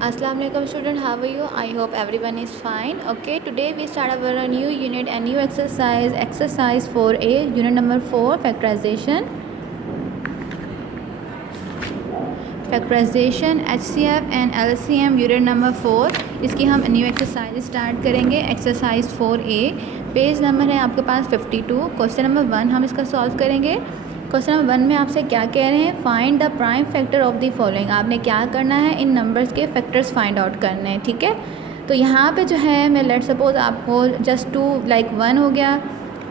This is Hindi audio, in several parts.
Assalamu alaikum student, how are you? I hope everyone is fine. Okay, today we start our new unit and new exercise 4A, unit number 4, factorization, HCF and LCM, unit number 4. इसकी हम न्यू एक्सरसाइज स्टार्ट करेंगे। एक्सरसाइज 4A, पेज नंबर है आपके पास 52। क्वेश्चन नंबर 1 हम इसका सॉल्व करेंगे। क्वेश्चन नंबर 1 में आपसे क्या कह रहे हैं, find the prime factor of the following. आपने क्या करना है, इन नंबर्स के फैक्टर्स फाइंड आउट करने हैं। ठीक है, तो यहाँ पे जो है मैं लेट सपोज आपको जस्ट 2 लाइक 1 हो गया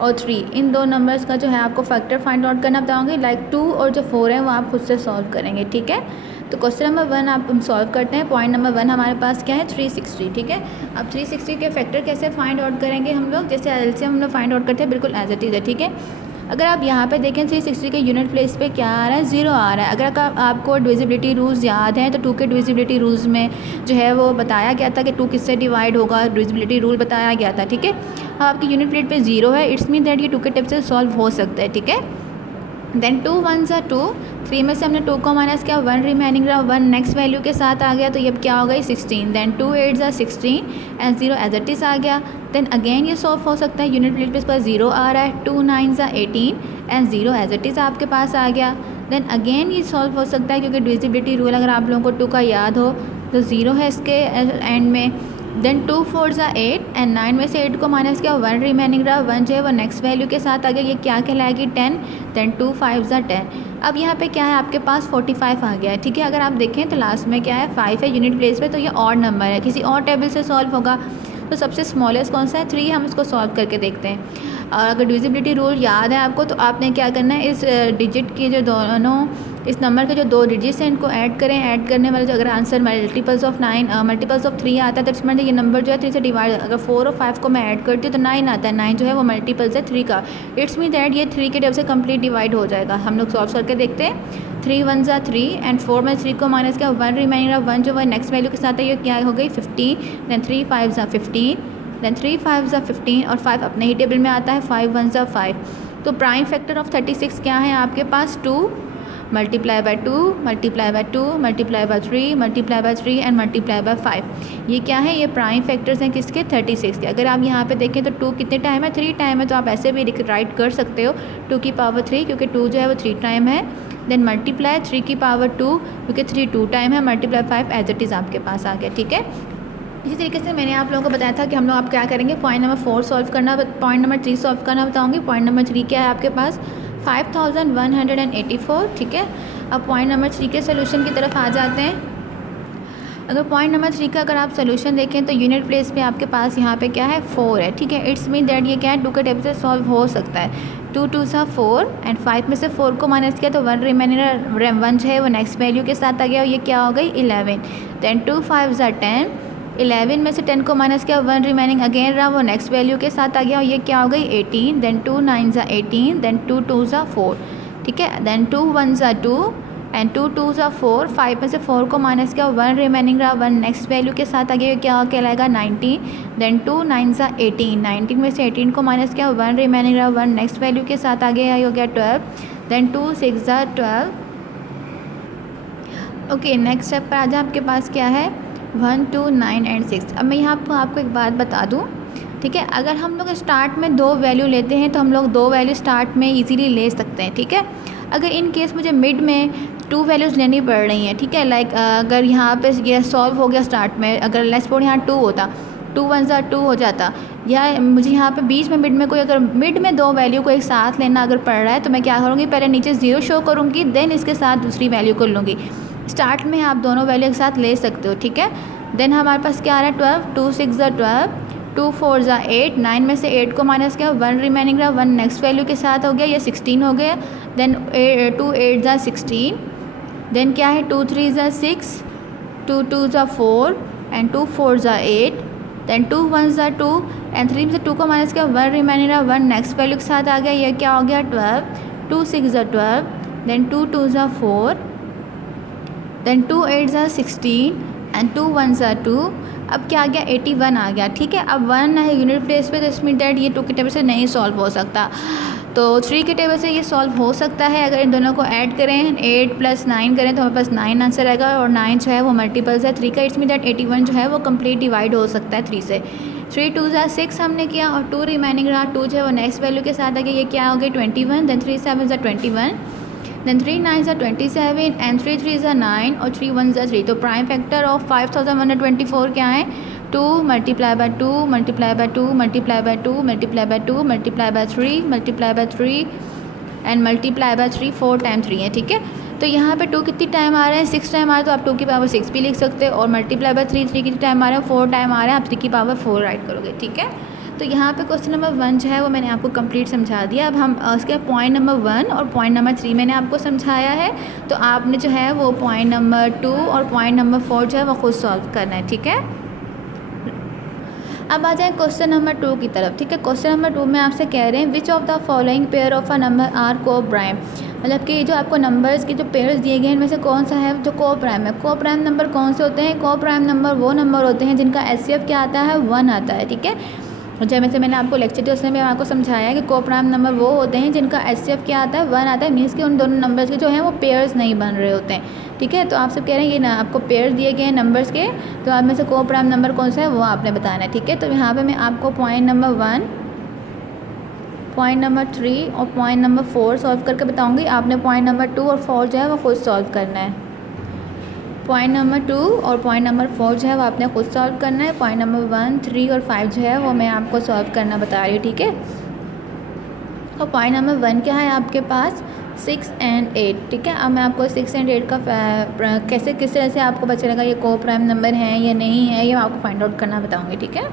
और 3, इन दो नंबर्स का जो है आपको फैक्टर फाइंड आउट करना बताऊँगी। लाइक 2 और जो 4 है वो आप खुद से सॉल्व करेंगे। ठीक है, तो क्वेश्चन नंबर 1 आप हम सॉल्व करते हैं। पॉइंट नंबर 1 हमारे पास क्या है, 360। ठीक है, अब 360 के फैक्टर कैसे फाइंड आउट करेंगे हम लोग, जैसे एलसीएम हम लोग फाइंड आउट करते हैं बिल्कुल एज इट इज़ है। ठीक है, अगर आप यहाँ पे देखें 360 के यूनिट प्लेस पे क्या आ रहा है, 0 आ रहा है। अगर आपको डिविजिबिलिटी रूल्स याद हैं तो 2 के डिविजिबिलिटी रूल्स में जो है वो बताया गया था कि 2 किससे डिवाइड होगा, डिविजिबिलिटी रूल बताया गया था। ठीक है, अब आपकी यूनिट प्लेट पे 0 है, इट्स मीन दैट ये 2 के टिप से सॉल्व हो सकता है। ठीक है, देन 2 1 ज़ा 2, 3 में से हमने 2 को माइनस किया, 1 रिमेनिंग रहा, 1 नेक्स्ट वैल्यू के साथ आ गया, तो ये क्या हो गई 16। देन 2 8 ज़ा 16 एंड 0 एज इट इज़ आ गया। देन अगेन ये सॉल्व हो सकता है, यूनिट प्लेट पे इस पर 0 आ रहा है, 2 9 ज़ा 18 एंड 0 एज इट इज़ आपके पास आ गया। देन अगेन ये सॉल्व हो सकता है क्योंकि डिविजिबिलिटी रूल अगर आप लोगों को 2 का याद हो तो 0 है इसके एंड में। देन 2 4 ज़ा 8 एंड 9 में से 8 को माइनस किया, 1 रिमेनिंग रहा, 1 जो है वो नेक्स्ट वैल्यू के साथ आ गया, ये क्या कहलाएगी 10। देन 2 5 ज़ा 10। अब यहाँ पे क्या है आपके पास 45 आ गया है। ठीक है, अगर आप देखें तो लास्ट में क्या है 5 है यूनिट प्लेस पे, तो ये ऑड नंबर है, किसी और टेबल से सॉल्व होगा। तो सबसे स्मॉलेस्ट कौन सा है, 3, हम इसको सॉल्व करके देखते हैं। और अगर डिविजिबिलिटी रूल याद है आपको तो आपने क्या करना है, इस डिजिट की जो दोनों इस नंबर के जो 2 डिजिट्स हैं इनको ऐड करें। ऐड करने वाले जो अगर आंसर मल्टीपल्स ऑफ 3 आता है तो इसमें ये नंबर जो है 3 से डिवाइड, अगर 4 और 5 को मैं ऐड करती हूँ तो 9 आता है। 9 जो है वो मल्टीपल्स है 3 का, इट्स मीन दैट ये 3 के टेबल से कंप्लीट डिवाइड हो जाएगा। हम लोग सॉल्व करके देखते हैं। 3 1 ज़ा 3 एंड 4 में 3 को माइनस किया, 1 रिमेनिंग रहा, 1 जो है नेक्स्ट वैल्यू के साथ है, ये क्या हो गई 15। देन 3 5 ज़ा 15, देन 3 5 ज़ा 15 और 5 अपने ही टेबल में आता है, 5 1 ज़ा 5। तो प्राइम फैक्टर ऑफ 36 क्या है आपके पास, 2 multiply by 2 multiply by 2 multiply by 3 multiply by 3 and multiply by 5। ये क्या है, ये प्राइम फैक्टर्स हैं किसके, 36 के। अगर आप यहाँ पे देखें तो 2 कितने टाइम है, 3 टाइम है, तो आप ऐसे भी राइट कर सकते हो 2 की पावर 3 क्योंकि 2 जो है वो 3 टाइम है। देन मल्टीप्लाई 3 की पावर 2 क्योंकि 3 2 टाइम है, मल्टीप्लाई 5 एज इट इज़ आपके पास आ गया। ठीक है, इसी तरीके से मैंने आप लोगों को बताया था कि हम लोग आप क्या करेंगे, पॉइंट नंबर 4 सॉल्व करना, पॉइंट नंबर 3 सॉल्व करना बताऊंगी। पॉइंट नंबर 3 क्या है आपके पास, 5184। ठीक है, अब पॉइंट नंबर 3 के सोल्यूशन की तरफ आ जाते हैं। अगर पॉइंट नंबर 3 का अगर आप सोल्यूशन देखें तो यूनिट प्लेस पे आपके पास यहाँ पे क्या है 4 है। ठीक है, इट्स मीन दैट ये क्या है 2 के टेबल से सॉल्व हो सकता है। 2 2 सा 4 एंड 5 में से 4 को माइनस किया तो 1 रिमेनिंग 1 जो है वो नेक्स्ट वैल्यू के साथ आ गया और ये क्या हो गई 11। देन 2 5 ज़ा 10, 11 में से 10 को माइनस किया, 1 रिमेनिंग अगेन रहा, वो नेक्स्ट वैल्यू के साथ आ गया और ये क्या हो गई 18। देन 2 9 ज़ा 18, देन 2 2 ज़ा 4। ठीक है, देन 2 1 ज़ा 2 एंड 2 2 ज़ा 4, 5 में से 4 को माइनस किया, 1 रिमेनिंग रहा, 1 नेक्स्ट वैल्यू के साथ आ गया, ये क्या कहलाएगा 19। देन 2 9 ज़ा 18, 19 में से 18 को माइनस किया, 1 रिमेनिंग रहा, 1 नेक्स्ट वैल्यू के साथ आ गया, ये हो गया 12। देन 2 6 ज़ा 12। ओके, नेक्स्ट स्टेप पर आ जाए, आपके पास क्या है 1 2 9 एंड 6। अब मैं यहाँ पर आपको एक बात बता दूँ। ठीक है, अगर हम लोग स्टार्ट में 2 वैल्यू लेते हैं तो हम लोग 2 वैल्यू स्टार्ट में इजीली ले सकते हैं। ठीक है, अगर इन केस मुझे मिड में 2 वैल्यूज़ लेनी पड़ रही हैं, ठीक है, लाइक अगर यहाँ पे ये सॉल्व हो गया स्टार्ट में, अगर लेट्स सपोज यहाँ 2 होता, 2 1 ज़ा 2 हो जाता, या मुझे यहाँ पे बीच में मिड में कोई अगर मिड में 2 वैल्यू को एक साथ लेना अगर पड़ रहा है तो मैं क्या करूँगी, पहले नीचे 0 शो करूँगी, देन इसके साथ दूसरी वैल्यू को लूँगी। स्टार्ट में आप दोनों वैल्यू एक साथ ले सकते हो। ठीक है, देन हमारे पास क्या आ रहा है 12, 2 6 ज़ा 12, 2 4 ज़ा 8, 9 में से 8 को माइनस किया, 1 रिमेनिंग रहा, 1 नेक्स्ट वैल्यू के साथ हो गया, ये 16 हो गया। देन 2 8 ज़ा 16, देन क्या है 2 3 ज़ा 6, 2 2 ज़ा 4 एंड 2 4 ज़ा 8, देन 2 1 ज़ा 2 एंड 3 में से 2 को माइनस किया, 1 रिमेनिंग रहा, 1 नेक्स्ट वैल्यू के साथ आ गया, ये क्या हो गया 12। 2 6 ज़ा 12, देन 2 2 ज़ा 4, देन 2 8 ज़ा 16 एंड 2 1 ज़ा 2। अब क्या आ गया 81 आ गया। ठीक है, अब 1 है यूनिट प्लेस पे तो इसमें दैट ये 2 के टेबल से नहीं सॉल्व हो सकता। तो 3 के टेबल से ये सॉल्व हो सकता है। अगर इन दोनों को ऐड करें 8 + 9 करें तो हमारे पास 9 आंसर आएगा और 9 जो है वो मल्टीपल्स है 3 का। इट्स मीन दैट 81 जो है वो कंप्लीट डिवाइड हो सकता है 3 से। 3 2 ज़ा 6 हमने किया और 2 रिमेनिंग रहा। 2 जो है वो नेक्स्ट वैल्यू के साथ आ गया, ये क्या हो गई 21। देन 3 7 ज़ा 21, देन 3 9 ज़ा 27 एंड 3 3 ज़ा 9 और 3 1 ज़ा 3। तो प्राइम फैक्टर ऑफ 5124 क्या है 2 multiply by 2 multiply by 2 multiply by 2 multiply by 2 multiply by 3 multiply by 3 and multiply by 3 4 time 3 है, ठीक है। तो यहाँ पे 2 कितनी टाइम आ रहा है 6 टाइम आ रहा है, तो आप 2 की पावर 6 भी लिख सकते हो। और मल्टीप्लाई बाय 3 3 कितनी टाइम आ रहा है 4 टाइम आ रहा है, आप 3 की पावर 4 राइट करोगे, ठीक है। तो यहाँ पे क्वेश्चन नंबर 1 जो है वो मैंने आपको कंप्लीट समझा दिया। अब हम उसके पॉइंट नंबर 1 और पॉइंट नंबर 3 मैंने आपको समझाया है, तो आपने जो है वो पॉइंट नंबर 2 और पॉइंट नंबर 4 जो है वो खुद सॉल्व करना है, ठीक है। अब आ जाए क्वेश्चन नंबर 2 की तरफ, ठीक है। क्वेश्चन नंबर 2 में आपसे कह रहे हैं which of the following pair of a number are coprime, मतलब कि जो आपको नंबर्स के जो पेयर्स दिए गए हैं इनमें से कौन सा है जो को प्राइम है। को प्राइम नंबर कौन से होते हैं, को प्राइम नंबर वो नंबर होते हैं जिनका HCF क्या आता है 1 आता है, ठीक है। जैसे मैंने आपको लेक्चर दिया उसमें मैं आपको समझाया कि को प्राइम नंबर वो होते हैं जिनका HCF क्या आता है 1 आता है, मीन्स कि उन दोनों नंबर्स के जो हैं वो पेयर्स नहीं बन रहे होते हैं, ठीक है। तो आप सब कह रहे हैं ये ना आपको पेयर दिए गए हैं नंबर्स के, तो आप में से को प्राइम नंबर कौन सा है वो आपने बताना है, ठीक है। तो यहाँ पे मैं आपको पॉइंट नंबर 1, पॉइंट नंबर 3 और पॉइंट नंबर 4 सॉल्व करके बताऊँगी। आपने पॉइंट नंबर 2 और 4 जो है वो खुद सॉल्व करना है। पॉइंट नंबर 2 और पॉइंट नंबर 4 जो है वो आपने खुद सॉल्व करना है। पॉइंट नंबर 1 3 और 5 जो है वो मैं आपको सॉल्व करना बता रही हूँ, ठीक है। तो पॉइंट नंबर 1 क्या है आपके पास 6 और 8, ठीक है। अब मैं आपको 6 और 8 का कैसे किस तरह से आपको पता चलेगा ये को प्राइम नंबर है या नहीं है, ये मैं आपको फाइंड आउट करना बताऊँगी, ठीक है।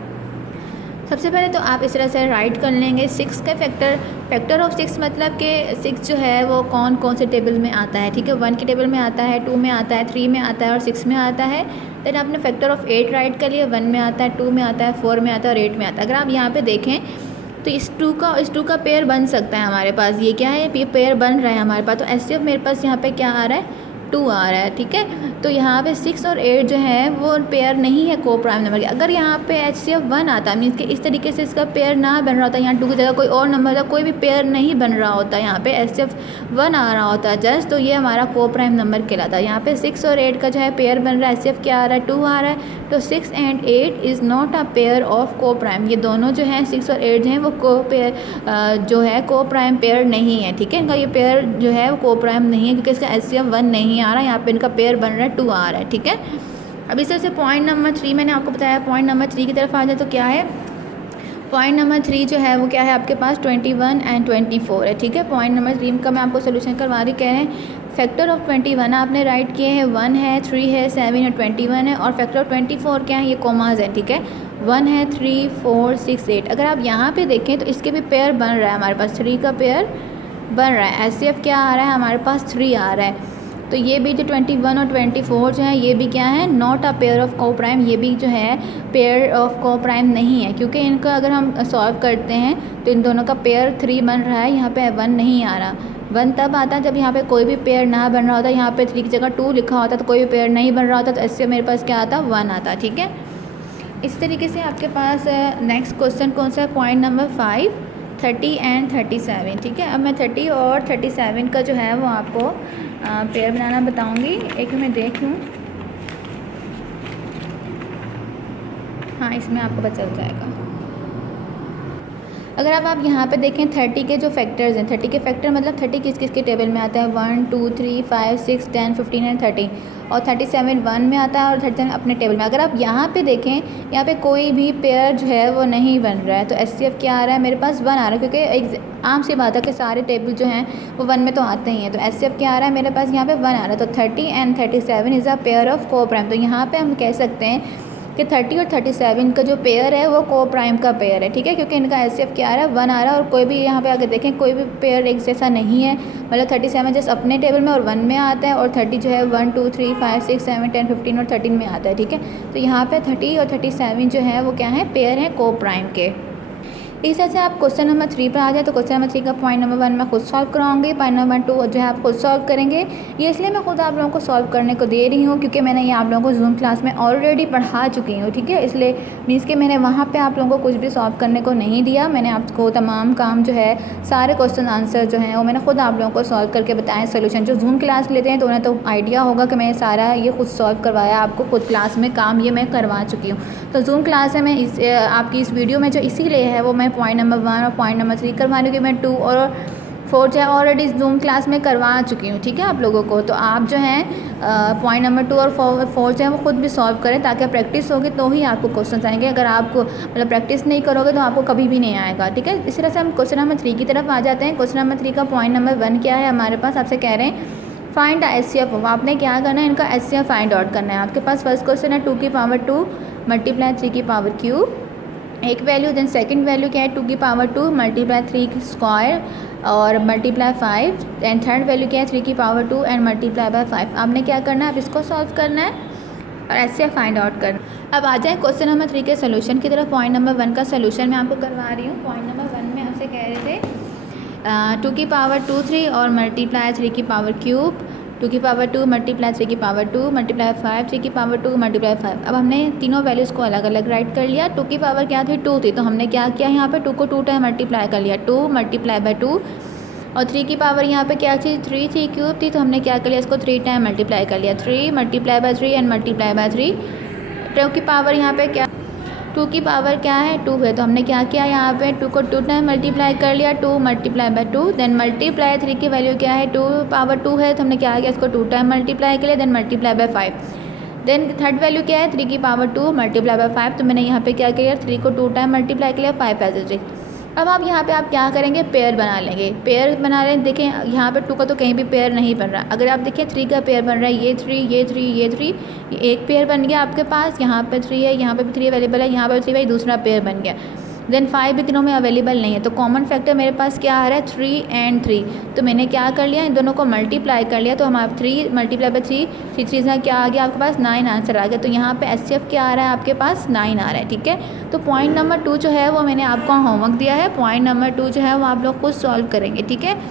सबसे पहले तो आप इस तरह से राइट कर लेंगे 6 का फैक्टर ऑफ 6 मतलब कि 6 जो है वो कौन कौन से टेबल में आता है, ठीक है। 1 के टेबल में आता है, 2 में आता है, 3 में आता है और 6 में आता है। देन आपने फैक्टर ऑफ 8 राइट कर लिया, 1 में आता है, 2 में आता है, 4 में आता है और 8 में आता है। अगर आप यहाँ पे देखें तो इस 2 का पेयर बन सकता है हमारे पास, ये क्या है ये पेयर बन रहा है हमारे पास। तो HCF मेरे पास यहाँ पे क्या आ रहा है 2 आ रहा है, ठीक है। तो यहाँ पे 6 और 8 जो है वो पेयर नहीं है को प्राइम नंबर के। अगर यहाँ पे HCF 1 आता मीन्स कि इस तरीके से इसका पेयर ना बन रहा होता, यहाँ 2 की जगह कोई और नंबर था, कोई भी पेयर नहीं बन रहा होता, यहाँ पे HCF 1 आ रहा होता जस्ट, तो ये हमारा को प्राइम नंबर कहलाता है। यहाँ पे 6 और 8 का जो है पेयर बन रहा है, HCF क्या आ रहा है 2 आ रहा है। तो 6 और 8 is not a pair of को प्राइम, ये दोनों जो हैं 6 और 8 जो हैं वो को पेयर जो है को प्राइम पेयर नहीं है, ठीक है। इनका ये पेयर जो है वो को प्राइम नहीं है क्योंकि इसका HCF 1 नहीं आ रहा है, यहाँ पे इनका पेयर बन रहा है 2 आ रहा है, ठीक है। अब इस तरह से पॉइंट नंबर 3 मैंने आपको बताया। पॉइंट नंबर 3 की तरफ आ जाए तो क्या है पॉइंट नंबर 3 जो है वो क्या है आपके पास 21 और 24 है, ठीक है। पॉइंट नंबर 3 का मैं आपको सोल्यूशन करवा रही, कह रहे हैं फैक्टर ऑफ 21 आपने राइट किए हैं 1 है 3 है 7 और 21 है, और फैक्टर ऑफ 24 क्या है ये कॉमाज है, ठीक है। 1 है 3 4 6 8। अगर आप यहाँ पे देखें तो इसके भी पेयर बन रहा है हमारे पास, 3 का पेयर बन रहा है। HCF क्या आ रहा है हमारे पास 3 आ रहा है। तो ये भी जो 21 और 24 जो है ये भी क्या है नॉट अ पेयर ऑफ को प्राइम, ये भी जो है पेयर ऑफ को प्राइम नहीं है, क्योंकि इनका अगर हम सॉल्व करते हैं तो इन दोनों का पेयर 3 बन रहा है, यहाँ पे 1 नहीं आ रहा। 1 तब आता है जब यहाँ पे कोई भी पेयर ना बन रहा होता, यहाँ पे 3 की जगह 2 लिखा होता तो कोई भी पेयर नहीं बन रहा होता, तो इससे मेरे पास क्या आता 1 आता, ठीक है। इस तरीके से आपके पास नेक्स्ट क्वेश्चन कौन सा है पॉइंट नंबर 5 30 और 37, ठीक है। अब मैं 30 और 37 का जो है वो आपको पेयर बनाना बताऊंगी। एक मैं देख लूँ, हाँ इसमें आपको पता चल जाएगा। अगर अब आप यहाँ पे देखें 30 के जो फैक्टर्स हैं, 30 के फैक्टर मतलब 30 किस किस के टेबल में आता है 1 2 3 5 6 10 15 और 30, और 37 1 में आता है और 37 अपने टेबल में। अगर आप यहाँ पे देखें यहाँ पे कोई भी पेयर जो है वो नहीं बन रहा है, तो HCF क्या आ रहा है मेरे पास 1 आ रहा है, क्योंकि एक आम सी बात है कि सारे टेबल जो हैं वो 1 में तो आते ही हैं। तो HCF क्या आ रहा है मेरे पास यहाँ पे 1 आ रहा है। तो 30 और 37 इज़ अ पेयर ऑफ को प्राइम। तो यहाँ पर हम कह सकते हैं कि 30 और 37 का जो पेयर है वो को प्राइम का पेयर है, ठीक है, क्योंकि इनका HCF क्या आ रहा है 1 आ रहा है, और कोई भी यहाँ पे अगर देखें कोई भी पेयर एक जैसा नहीं है, मतलब 37 जस्ट अपने टेबल में और 1 में आता है, और 30 जो है 1 2 3 5 6 7 10 15 और 13 में आता है, ठीक है। तो यहाँ पे 30 और 37 जो है वो क्या है पेयर है को प्राइम के। इस तरह से आप क्वेश्चन नंबर 3 पर आ जाए तो क्वेश्चन नंबर 3 का पॉइंट नंबर 1 मैं खुद सॉल्व कराऊंगी, पॉइंट नंबर 2 जो है आप खुद सॉल्व करेंगे। ये इसलिए मैं खुद आप लोगों को सॉल्व करने को दे रही हूँ क्योंकि मैंने ये आप लोगों को जूम क्लास में ऑलरेडी पढ़ा चुकी हूँ, ठीक है। इसलिए मीन्स कि मैंने वहाँ पर आप लोगों को कुछ भी सॉल्व करने को नहीं दिया, मैंने आपको तमाम काम जो है सारे क्वेश्चन आंसर जो हैं वो मैंने खुद आप लोगों को सॉल्व करके बताएं सोल्यूशन। जो जूम क्लास लेते हैं तो उन्हें तो आइडिया होगा कि मैं सारा ये खुद सॉल्व करवाया आपको, खुद क्लास में काम ये मैं करवा चुकी हूँ। तो जूम क्लास है मैं आपकी इस वीडियो में जो इसीलिए है वो मैं पॉइंट नंबर 1 और पॉइंट नंबर 3 करवा रही हूँ कि मैं 2 और 4 जो है ऑलरेडी जूम क्लास में करवा चुकी हूँ, ठीक है आप लोगों को। तो आप जो हैं पॉइंट नंबर 2 और 4 जो है वो खुद भी सॉल्व करें ताकि प्रैक्टिस होगी तो ही आपको क्वेश्चन आएंगे। अगर आपको मतलब प्रैक्टिस नहीं करोगे तो आपको कभी भी नहीं आएगा, ठीक है। इस तरह से हम क्वेश्चन नंबर 3 की तरफ आ जाते हैं। क्वेश्चन नंबर 3 का पॉइंट नंबर 1 क्या है हमारे पास, आपसे कह रहे हैं फाइंड द HCF ऑफ। आपने क्या करना है, इनका HCF फाइंड आउट करना है। आपके पास फर्स्ट क्वेश्चन है 2 की पावर 2 मल्टीप्लाई 3 की पावर क्यूब, एक वैल्यू। देन सेकंड वैल्यू क्या है 2 की पावर 2 मल्टीप्लाई 3 स्क्वायर और मल्टीप्लाई 5। एंड थर्ड वैल्यू क्या है 3 की पावर 2 एंड मल्टीप्लाई बाय 5। आपने क्या करना है, अब इसको सॉल्व करना है और HCF फाइंड आउट करना। अब आ जाए क्वेश्चन नंबर 3 के सोल्यूशन की तरफ। पॉइंट नंबर 1 का सोल्यूशन मैं आपको करवा रही हूँ। पॉइंट नंबर 1 में हमसे कह रहे थे 2 की पावर 2 3 और मल्टीप्लाई 3 की पावर क्यूब, 2 की पावर 2 मल्टीप्लाई 3 की पावर 2 मल्टीप्लाई 5 3 की पावर 2 मल्टीप्लाई 5। अब हमने तीनों वैल्यूज़ को अलग अलग राइट कर लिया। 2 की पावर क्या थी 2 थी, तो हमने क्या किया यहाँ पे 2 को 2 टाइम मल्टीप्लाई कर लिया, 2 मल्टीप्लाई बाय 2। और 3 की पावर यहाँ पे क्या थी 3 थी, क्यूब थी, तो हमने क्या कर लिया इसको 3 टाइम मल्टीप्लाई कर लिया, 3 multiply by 3 and multiply by 3। 2 की पावर यहाँ पे क्या 2 की पावर क्या है 2 है, तो हमने क्या किया यहाँ पे 2 को 2 टाइम मल्टीप्लाई कर लिया, 2 मल्टीप्लाई बाय 2। देन मल्टीप्लाई 3 की वैल्यू क्या है 2 पावर 2 है, तो हमने क्या किया इसको 2 टाइम मल्टीप्लाई कर लिया, then multiply by 5। Then third value क्या है 3 की पावर 2 मल्टीप्लाई बाय 5, तो मैंने यहाँ पे क्या किया 3 को 2 टाइम मल्टीप्लाई कर लिया, 5 एज इट इज। अब आप यहाँ पे आप क्या करेंगे पेयर बना लेंगे, पेयर बना लें। देखें यहाँ पे 2 का तो कहीं भी पेयर नहीं बन रहा। अगर आप देखें 3 का पेयर बन रहा है, ये 3 ये 3 ये 3, ये एक पेयर बन गया आपके पास। यहाँ पे 3 है, यहाँ पे भी 3 अवेलेबल है, यहाँ पे 3 भाई दूसरा पेयर बन गया। देन 5 भी तीनों में अवेलेबल नहीं है, तो कॉमन फैक्टर मेरे पास क्या आ रहा है 3 एंड 3। तो मैंने क्या कर लिया इन दोनों को मल्टीप्लाई कर लिया, तो हमारा 3 मल्टीप्लाई बाय 3 3 3 क्या आ गया आपके पास 9 आंसर आ गया। तो यहाँ पे HCF क्या आ रहा है आपके पास 9 आ रहा है, ठीक है। तो पॉइंट नंबर 2 जो है वो मैंने आपको होमवर्क दिया है, पॉइंट नंबर 2 जो है वो आप लोग खुद सॉल्व करेंगे, ठीक है।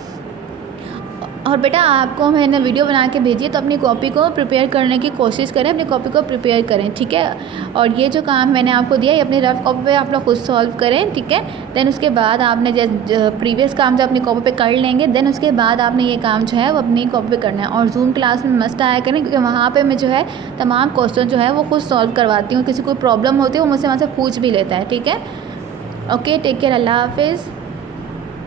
और बेटा आपको मैंने वीडियो बना के भेजी है तो अपनी कॉपी को प्रिपेयर करने की कोशिश करें, अपनी कॉपी को प्रिपेयर करें, ठीक है। और ये जो काम मैंने आपको दिया है अपनी रफ कॉपी पे आप लोग खुद सॉल्व करें, ठीक है। देन उसके बाद आपने जैसे प्रीवियस काम जो अपनी कॉपी पे कर लेंगे, देन उसके बाद आपने ये काम जो है वो अपनी कॉपी पे करना है। और जूम क्लास में मस्ट आया करें क्योंकि वहाँ पर मैं जो है तमाम क्वेश्चन जो है वो खुद सॉल्व करवाती हूँ। किसी कोई प्रॉब्लम होती है वो मुझसे वहाँ से पूछ भी लेता है, ठीक है। ओके टेक केयर, अल्लाह हाफिज़।